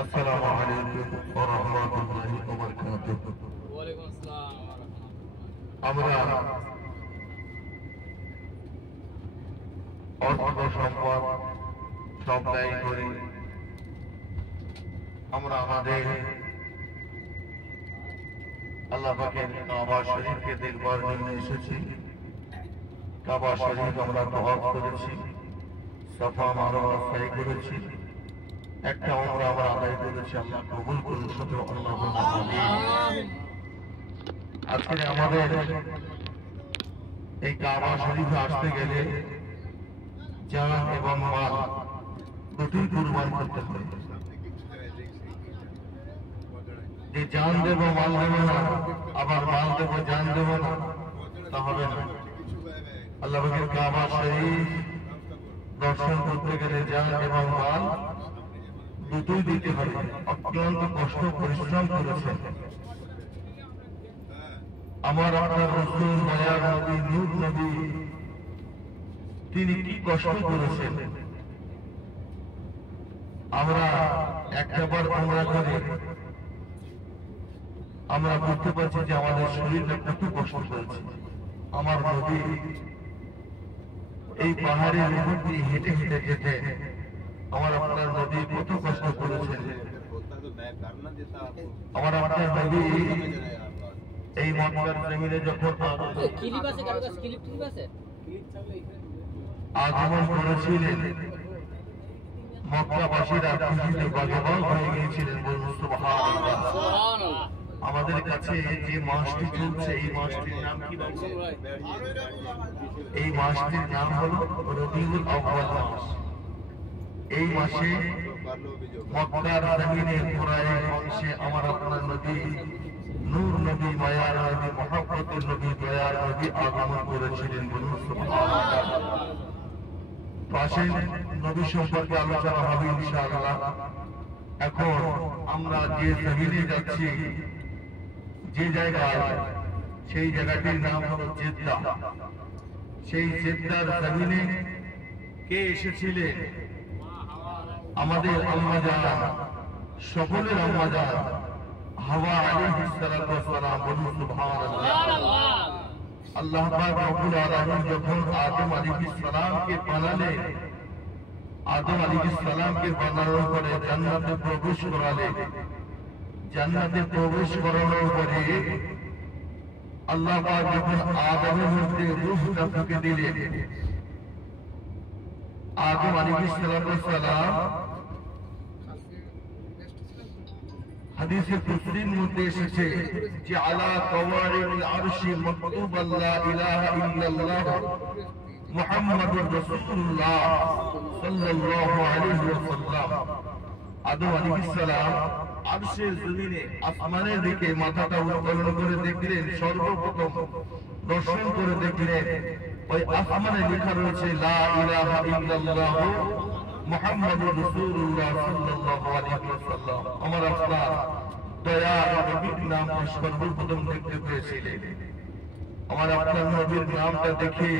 আসসালামু আলাইকুম ওয়া রাহমাতুল্লাহি ওয়া বারাকাতুহু। ওয়া আলাইকুম আসসালাম ওয়া রাহমাতুল্লাহ। আমরা অর্থ সম্পদ সব ব্যয় করি। আমরা আমাদের আল্লাহ পাকের কাবা শরীফকে দেখবার জন্য এসেছি। কাবা শরীফ আমরা তওয়াফ করেছি, সাফা মারওয়া সাই করেছি, একটা উমরা আমরা আদায় করেছি। আল্লাহ কবুল করুন, শুধু আল্লাহুম্মা আমিন। আজকে আমাদের এই কাবা শরীফে আসতে গেলে জান এবং মাল দুটোই কুরবান করতে হয়। যে জান দেব মাল দেব না, আবার মাল দেব জান দেব না, তা হবে না। আল্লাহ পাকের কাবা শরীফ দর্শন করতে গেলে জান এবং মাল দুটোই দিতে হবে। অত্যন্ত কষ্ট পরিশ্রম করেছেন আমার আপনার রাসূল মায়ার নবী নূর নবী, তিনি কি কষ্ট করেছেন। আমরা একবার উমরা করে আমরা বুঝতে পারছি যে আমাদের শরীরটা কত কষ্ট করেছে। আমার নবী এই পাহাড়ের উপর দিয়ে হেঁটে হেঁটে যেতে আমার আপনার নবী কত কষ্ট করেছেন। আমার আপনার নবী এই মক্কার জমিনে যখন আগমন করেছিলেন, মক্কাবাসীরা খুশিতে বাগেবাগ হয়ে গিয়েছিলেন। বলুন সুবহানাল্লাহ। আমাদের কাছে যে মাসটি চলছে, এই মাসটির নাম কি? এই মাসটির নাম হলো রবিউল আউয়াল মাস। এই মাসে মক্কার জমিনে পুরায় অংশে আমার আপনার নবী নূর নবী, মায়ার নবী, মহব্বতের নবী, দয়ার নবী আগমন করেছিলেন। বলুন সুবহানাল্লাহ। পাশে নবী সম্পর্কে আলোচনা হবে ইনশাআল্লাহ। এখন আমরা যে জমিনে যাচ্ছি, যে জায়গায়, সেই জায়গাটির নাম হলো জেদ্দা। সেই জেদ্দার জমিনে কে এসেছিলেন? আমাদের আম্মা জান, সকলের আম্মা জান হাওয়া আলাইহিস সালাতু ওয়াস সালাম। বলুন সুবহানাল্লাহ। আল্লাহ পাক রব্বুল আলামিন যখন আদম আলাইহিস সালামকে বানালেন, আদম আলাইহিস সালামকে বানানোর পরে জান্নাতে প্রবেশ করালেন। জান্নাতে প্রবেশ করানোর পরে আল্লাহ পাক যখন আদমের মধ্যে রূহটা ফুঁকে দিলেন, আদম আলাইহিস সালাম হাদিসে কুদসির মধ্যে এসেছে যে আলা কাওয়ারিল আরশি মাকতুবান লা ইলাহা ইল্লাল্লাহ মুহাম্মাদুর রাসূলুল্লাহ সাল্লাল্লাহু আলাইহি ওয়াসাল্লাম। আদম আলাইহিস সালাম আরশের জমিনে আসমানের দিকে মাথাটা উত্তোলন করে দেখলেন। সর্বপ্রথম দর্শন করে দেখলেন ওই আসমানে লেখা রয়েছে লা ইলাহা ইল্লাল্লাহ মুহাম্মাদুর রাসূলুল্লাহ সাল্লাল্লাহু আলাইহি ওয়াসাল্লাম। আমার আপনার দয়ার নবীর নাম সর্বপ্রথম দেখতে পেয়েছিলেন। আমার আপনার নবীর নামটা দেখে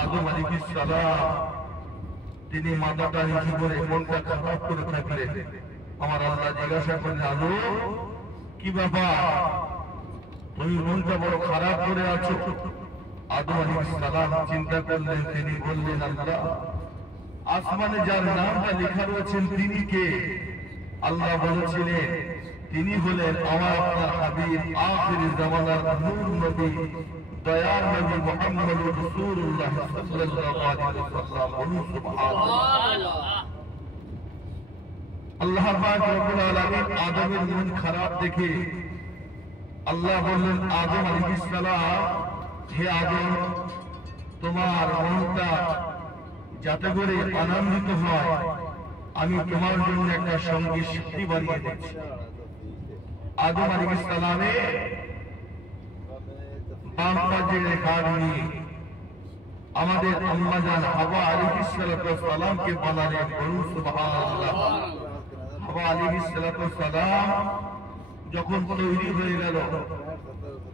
আদম আলাইহিস সালাম তিনি মাথাটা নিচু করে মনটা খারাপ করে থাকলেন। আমার আল্লাহ জিজ্ঞাসা করলেন, আদম কি ব্যাপার, তুমি মনটা বড় খারাপ করে আছো? আদম আলাইহিস সালাম চিন্তা করলেন, তিনি বললেন, আল্লাহ আসমানে যার নামটা লেখা রয়েছেন তিনি কে? আল্লাহ বলেছিলেন তিনি হলেন আমার আপনার হাবিব, আখিরি জামানার নূর নবী, দয়ার নবী মুহাম্মদুর রাসূলুল্লাহ সাল্লাল্লাহু আলাইহি ওয়াসাল্লাম। বলুন সুবহানাল্লাহ। আল্লাহ পাক রব্বুল আলামিন আদমের মন খারাপ দেখে আল্লাহ বললেন, আদম আলাইহিস সালাম, হে আদম, তোমার মনটা যাতে করে আনন্দিত হয়, আমি তোমার জন্য একটা সঙ্গী শক্তি বানিয়ে দিচ্ছি। আদম আলাইহিস সালামের বাম পাশে রেখার নিয়ে আমাদের আম্মা জান হাওয়া আলাইহিস সালামকে বানালেন। বলুন সুবহানাল্লাহ। হাওয়া আলাইহিস সালাম যখন তৈরি হয়ে গেল,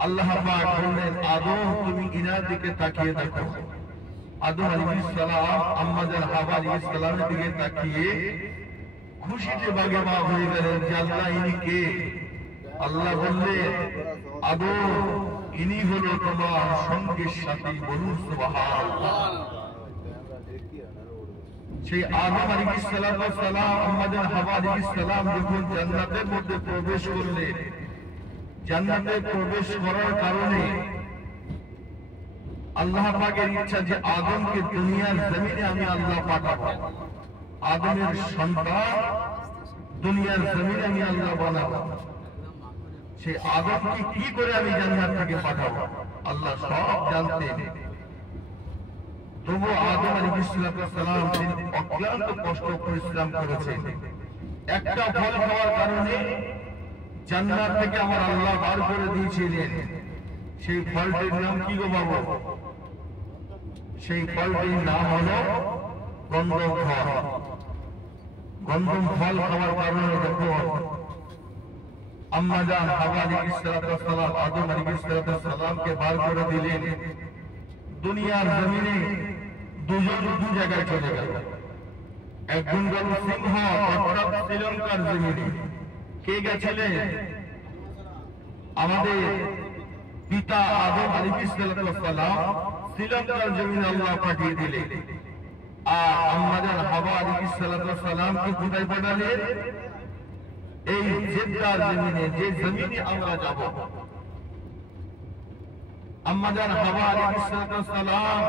আল্লাহ পাক বললেন, আদম তুমি ইনার দিকে তাকিয়ে দেখো। আদম আলাইহিস সালাম আম্মা জান হাওয়া আলাইহিস সালামের দিকে তাকিয়ে খুশিতে বাগেবাগ হয়ে গেলেন যে আল্লাহ ইনি কে? আল্লাহ বললেন আদম ইনি হলো তোমার সঙ্গীর সাথী, বলুন সুবহানাল্লাহ। সেই আদম আলাইহিস সালাম আমাদের হাওয়া আলাইহিস সালাম যখন জান্নাতের মধ্যে প্রবেশ করলেন, জান্নাতে প্রবেশ করার কারণে আল্লাহ পাকের ইচ্ছা যে আদমকে দুনিয়ার জমিনে আমি আল্লাহ পাঠাবো, আদমের সন্তান দুনিয়ার জমিনে আমি আল্লাহ বানাবো। সেই আদমকে কি করে আমি জান্নাত থেকে পাঠাবো আল্লাহ সব জানতেন। তবু আদম আলাইহিস সালাম তিনি অক্লান্ত কষ্ট পরিশ্রম করেছেন। একটা ফল খাওয়ার কারণে জান্নাত থেকে আমার আল্লাহ বার করে দিয়েছিলেন। সেই ফলটির নাম কি গো বাবু? সেই ফলটির নাম হলো গন্ধম ফল। গন্ধম ফল খাওয়ার কারণে যখন আম্মা জান হাওয়া আলাইহিস সালাম আদম আলাইহিস সালামকে বার করে দিলেন, দুনিয়ার জমিনে দুজন দু জায়গায় চলে গেল। একজন গেল সিংহ অর্থাৎ শ্রীলঙ্কার জমিনে। কে গেছিলেন? আমাদের পিতা আদম আলাইহিস সালাম শ্রীলঙ্কার জমিনে আল্লাহ পাঠিয়ে দিলেন। আর আম্মা জান হাওয়া আলাইহিস সালামকে কোথায় পাঠালেন? এই জেদ্দার জমিনে, যে জমিনে আমরা যাব। আম্মা জান হাওয়া আলাইহিস সালাম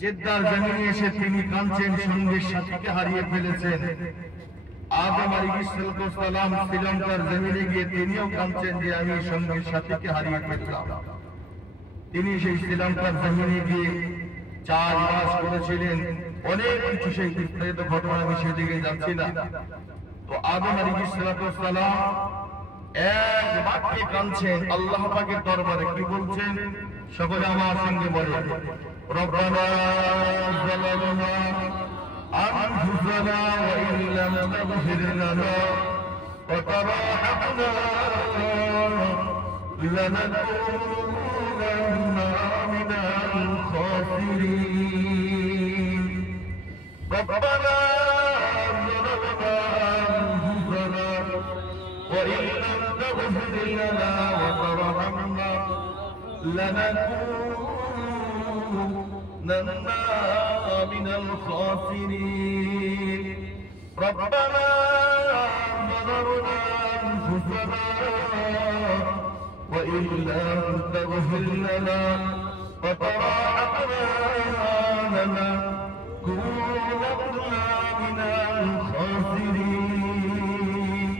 জেদ্দার জমিনে এসে তিনি কাঁদছেন, সঙ্গীর সাথীকে হারিয়ে ফেলেছেন। আদম আলাইহিস সালাম শ্রীলঙ্কার জমিনে গিয়ে তিনিও কাঁদছেন যে আমি সঙ্গীর সাথীকে হারিয়ে ফেললাম। তিনি সেই শ্রীলঙ্কার জমিনে গিয়ে 4 মাস করেছিলেন। অনেক কিছু সেই বিস্তারিত ঘটনা আমি সেদিকে যাচ্ছি না। তো আদম আলাইহিস সালাম এক বাক্যে কাঁদছেন আল্লাহ পাকের দরবারে। কি বলছেন? সকলে আমার সঙ্গে বলেন, রব্বানা যালামনা আনফুসানা ওয়া ইল্লাম তাগফির লানা ওয়া তারহামনা লানাকুনান্না মিনাল খাসিরিন। রব্বানা যালামনা আনফুসানা ওয়া ইল্লাম তাগফির লানা ওয়া তারহামনা لنكونن من الخاسرين. ربنا ظلمنا أنفسنا وإن لم تغفر لنا وترحمنا لنكونن من الخاسرين.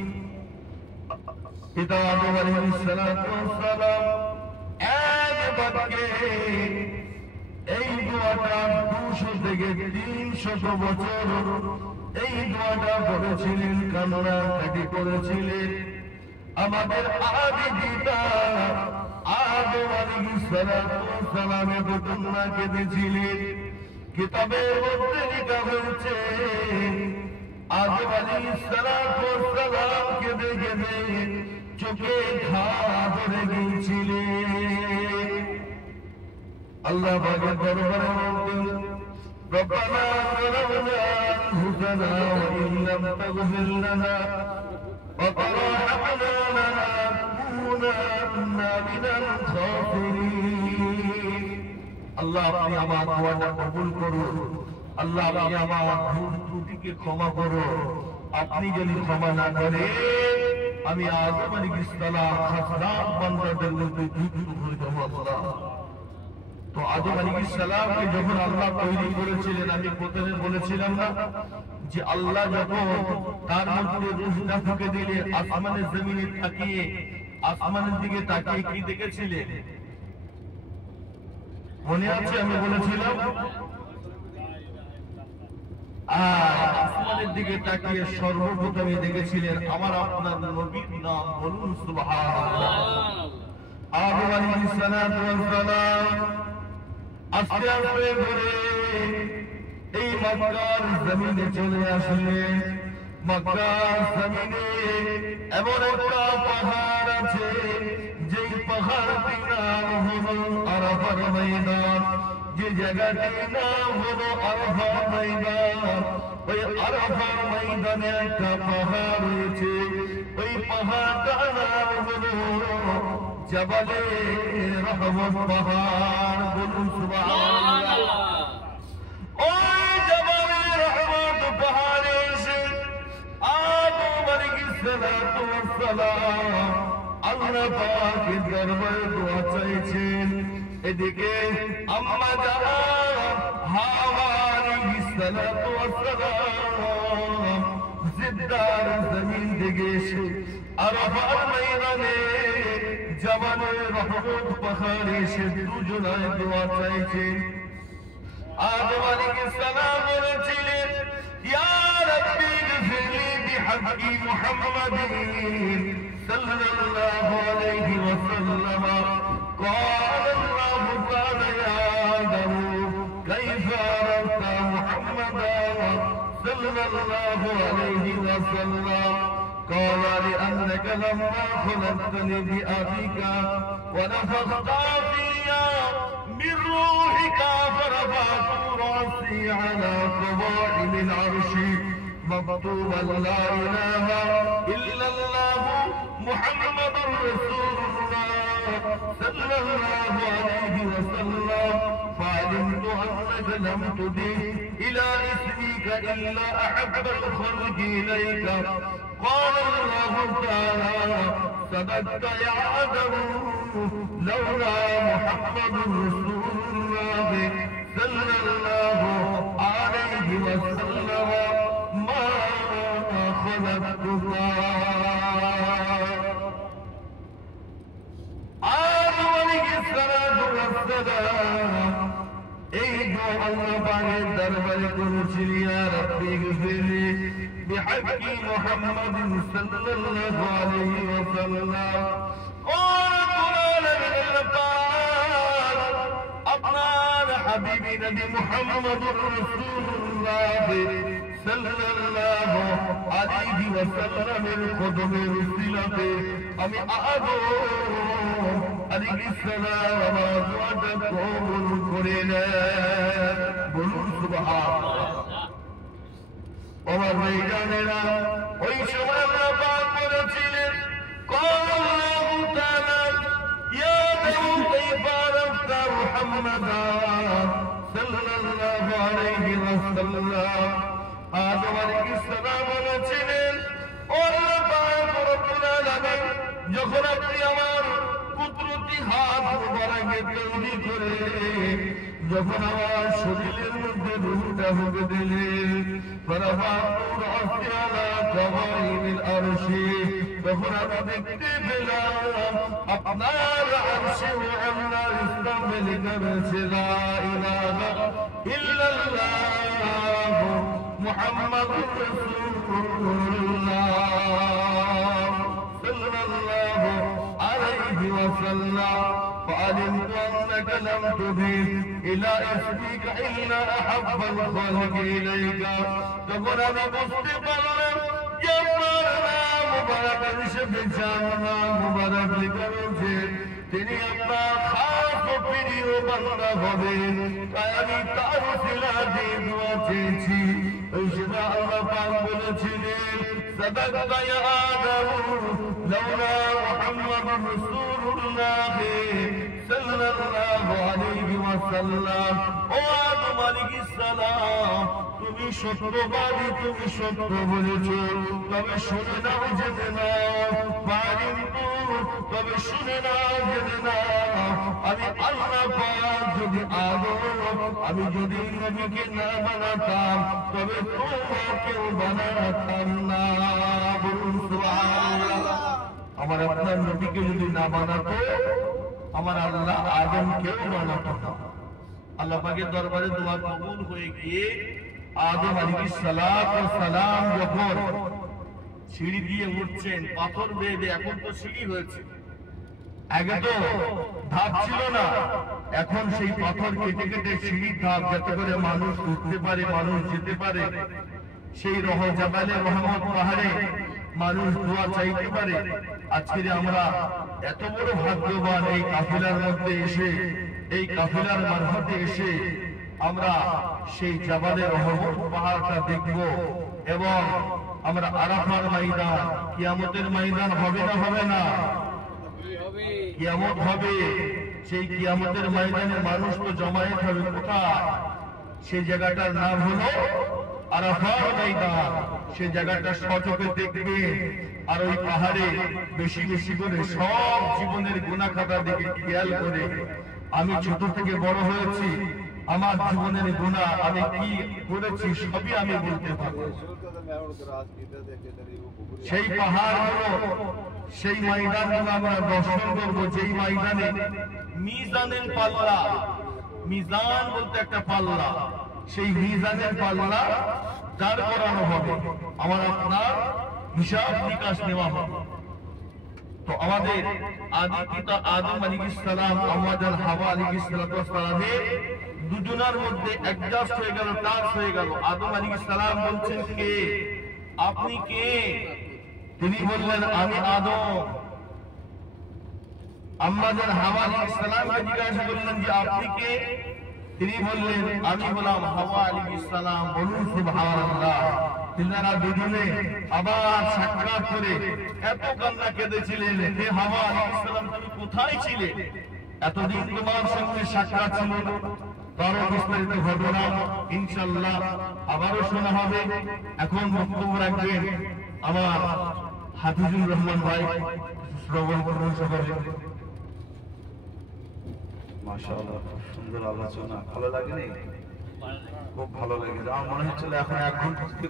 পিতা আদম আলাইহিস সালাম এই দোয়াটা 200 থেকে 300 বছর এই দোয়াটা পড়েছিলেন, কান্নাকাটি করেছিলেন। আমাদের আদি পিতা আদম আলাইহিস সালাম কান্না কেঁদেছিলেন। কিতাবের মধ্যে লেখা হয়েছে আদম আলাইহিস সালাম কেঁদে কেঁদে চোখে ঘা ধরে গিয়েছিলেন। আল্লাহ পাকের দরবারে বলতেন, রব্বানা যালামনা আনফুসানা ওয়া ইন লাম তাগফির লানা ওয়া তারহামনা লানাকুনান্না মিনাল খাসিরিন। আল্লাহ আপনি আমার দোয়াটা কবুল করুন। আল্লাহ আপনি আমার ভুল ত্রুটিকে ক্ষমা করুন। আপনি যদি ক্ষমা না করেন আমি আদম আলাইহিস সালাম খাসরাত বান্দাদের মধ্যে যুক্ত হয়ে যাব আল্লাহ। তো আদম আলাইহিস সালামকে যখন আল্লাহ তৈরি করেছিলেন, আমি প্রথমে বলেছিলাম না যে আল্লাহ যখন তার মধ্যে রূহটা ফুঁকে দিলেন, আসমানের জমিনে তাকিয়ে আসমানের দিকে তাকিয়ে কি দেখেছিলেন? মনে আছে আমি বলেছিলাম? আসমানের দিকে তাকিয়ে সর্বপ্রথমে দেখেছিলেন আমার আপনার নবীর নাম, বলুন সুবহানাল্লাহ। আদম আলাইহিস সালাম আস্তে আস্তে করে এই মক্কার জমিনে চলে আসলেন। মক্কার জমিনে এমন একটা পাহাড় আছে, যেই পাহাড়টির নাম হলো আরাফার ময়দান। যে জায়গাটির নাম হলো আরাফার ময়দান, ওই আরাফার ময়দানে একটা পাহাড় রয়েছে, ওই পাহাড়টার নাম হলো জাবালে রহমত পাহাড়। বলুন সুবহানাল্লাহ। ওই জাবালে রহমত পাহাড়ে এসে আদম আলাইহিস সালাতু ওয়াস সালাম আল্লাহ পাকের দরবারে দোয়া চাইছেন। এদিকে আম্মা জান হাওয়া আলাইহিস সালাতু ওয়াস সালাম জিদ্দার জমিন থেকে এসে আরাফার ময়দানে জাবালে রহমত পাহাড়ে এসে দুজনায় দোয়া চাইছেন। আদম আলাইহিস সালাম বলেছিলেন, ইয়া রাব্বি গফিরলি বিহাক্কি মুহাম্মাদিন সাল্লাল্লাহু আলাইহি ওয়াসাল্লাম। قال الله تعالى يا آدم كيف عرفت محمدا صلى الله عليه وسلم؟ قال لأنك لما خلقتني بأبيك ونفخت فيا من روحك فرفعت رأسي على قوائم العرش مكتوبا لا إله إلا الله محمد رسول الله صلى الله عليه وسلم. فعلمت أنك لم تضف إلى اسمك إلا أحب الخلق إليك. قال الله تعالى صدقت يا آدم لولا محمد رسول الله صلى الله عليه وسلم ما خلقتك. آدم عليه الصلاة والسلام এই দোয়া আল্লাহ পাকের দরবারে করেছিল, ইয়া রাব্বি গফিরলি বিহাক্কি মুহাম্মাদিন সাল্লাল্লাহু আলাইহি ওয়াসাল্লাম। ও রব্বুল আলামিন পাক আপনার হাবিবি নবী মুহাম্মদুর রাসূলুল্লাহ সাল্লাল্লাহু আলাইহি ওয়াসাল্লামের কদমের উসিলাতে আমি আদম আলাইহিস সালাম আমার দোয়াটা কবুল করে নেন। বলুন সুবহানাল্লাহ। আমার ভাইজানেরা, ওই সময় আল্লাহ পাক বলেছিলেন, قال الله تعالى يا آدم كيف عرفت محمدا صلى الله عليه وسلم। আদম আলাইহিস সালাম বলেছিলেন, ও আল্লাহ পাক রব্বুল আলামিন, যখন আপনি আমার কুদরতি হাত মুবারকে তৈরি করে যখন আমার শরীরের মধ্যে রূহটা ঢুকে দিলেন, ফারাফাতুর রাসি আলা কাওয়াইমিল আরশি, তখন আমি দেখতে পেলাম আপনার আরশে আল্লাহর ইসলামে লেখা রয়েছে লা ইলাহা ইল্লাল্লাহ মুহাম্মাদুর রাসূলুল্লাহ সাল্লাল্লাহু আলাইহি ওয়াসাল্লাম। فعلمت أنك لم تضيف إلى اسمك إلا أحب الخلق إليك. তখন আমি বুঝতে পারলাম যে আপনার নাম মুবারক হিসেবে যার নাম মুবারক লেখা রয়েছে তিনি আপনার খাস ও প্রিয় বান্দা হবেন, তাই আমি তার ওসিলা দিয়ে দোয়া চেয়েছি। ওই সময় আল্লাহ পাক বলেছিলেন, সাদাকতা ইয়া আদম লাউলা মুহাম্মাদুর রাসূলুল্লাহ সাল্লাল্লাহু আলাইহি ওয়াসাল্লাম। ও আদম আলাইহিস সালাম, তুমি সত্যবাদী, তুমি সত্য বলেছ, তবে শুনে নাও জেনে নাও, ফারিন্তু, তবে শুনে নাও জেনে নাও, আমি আল্লাহ পাক যদি আমি যদি নবীকে না বানাতাম তবে তোমাকেও বানাতাম না। বলুন সুবহানাল্লাহ। আমার আপনার নবীকে যদি না বানাতো আমার আল্লাহ আদমকেও বানাতো না। আল্লাহ পাকের দরবারে দোয়া কবুল হয়ে গিয়ে আদম আলাইহিস সালাম যখন সিঁড়ি দিয়ে উঠছেন পাথর বেয়ে, এখন তো সিঁড়ি হয়েছে, আগে তো ধাপ ছিল না, এখন সেই পাথর কেটে কেটে সিঁড়ির ধাপ, যাতে করে মানুষ উঠতে পারে, মানুষ যেতে পারে, সেই জাবালে রহমত পাহাড়ে মানুষ দোয়া চাইতে পারে। আজকে আমরা এত বড় ভাগ্যবান, এই কাফেলার মধ্যে এসে, এই কাফেলার মারফতে এসে আমরা সেই জাবালের রহমত পাহাড়টা দেখব এবং আমরা আরাফার ময়দান, কিয়ামতের ময়দান হবে না হবে না? কিয়ামত হবে। সেই কিয়ামতের ময়দানে মানুষ তো জমায়েত হবে কোথায়? সেই জায়গাটার নাম হলো আরাফার ময়দান। সেই জায়গাটা সচক্ষে দেখবে আর ওই পাহাড়ে বেশি বেশি করে সব জীবনের গুনাহ খাতা দিকে খেয়াল করে, আমি ছোট থেকে বড় হয়েছি, আমার জীবনের গুনাহ আমি কি করেছি সবই আমি বলতে পারবো। সেই পাহাড়গুলো, সেই ময়দানগুলো আমরা দর্শন করবো, যেই ময়দানে মিজানের পাল্লা, মিজান বলতে একটা পাল্লা, সেই মিজানের পাল্লা দাঁড় করানো হবে, আমার আপনার হিসাব নিকাশ নেওয়া হবে। তো আমাদের আদি পিতা আদম আলাইহিস সালাম, আমাদের হাওয়া আলাইহিস সালামের দুজনের মধ্যে অ্যাডজাস্ট হয়ে গেল, টাচ হয়ে গেল। আদম আলাইহিস সালাম বলছেন, কে আপনি? কে? তিনি বললেন, আমি আদম। আমাদের হাওয়া আলাইহিস সালামকে জিজ্ঞাসা করলেন যে আপনি কে? তিনি বললেন, আমি হলাম হাওয়া আলাইহিস সালাম। বলুন সুবহানাল্লাহ। তিনারা দুজনে আবার সাক্ষাৎ করে এত কান্না কেঁদেছিলেন, হে হাওয়া আলাইহিস সালাম, তুমি কোথায় ছিলে? এতদিন তোমার সঙ্গে সাক্ষাৎ ছিল না। তারও বিস্তারিত ঘটনা ইনশাআল্লাহ আবারও শোনা হবে। এখন বক্তব্য রাখবেন আমার হাফিজুর রহমান ভাই। শ্রবণ করুন সকলে। মাশাআল্লাহ, খুব সুন্দর আলোচনা। ভালো লাগেনি? খুব ভালো লেগেছে। আমার মনে হচ্ছিল এখন 1 ঘন্টা থেকে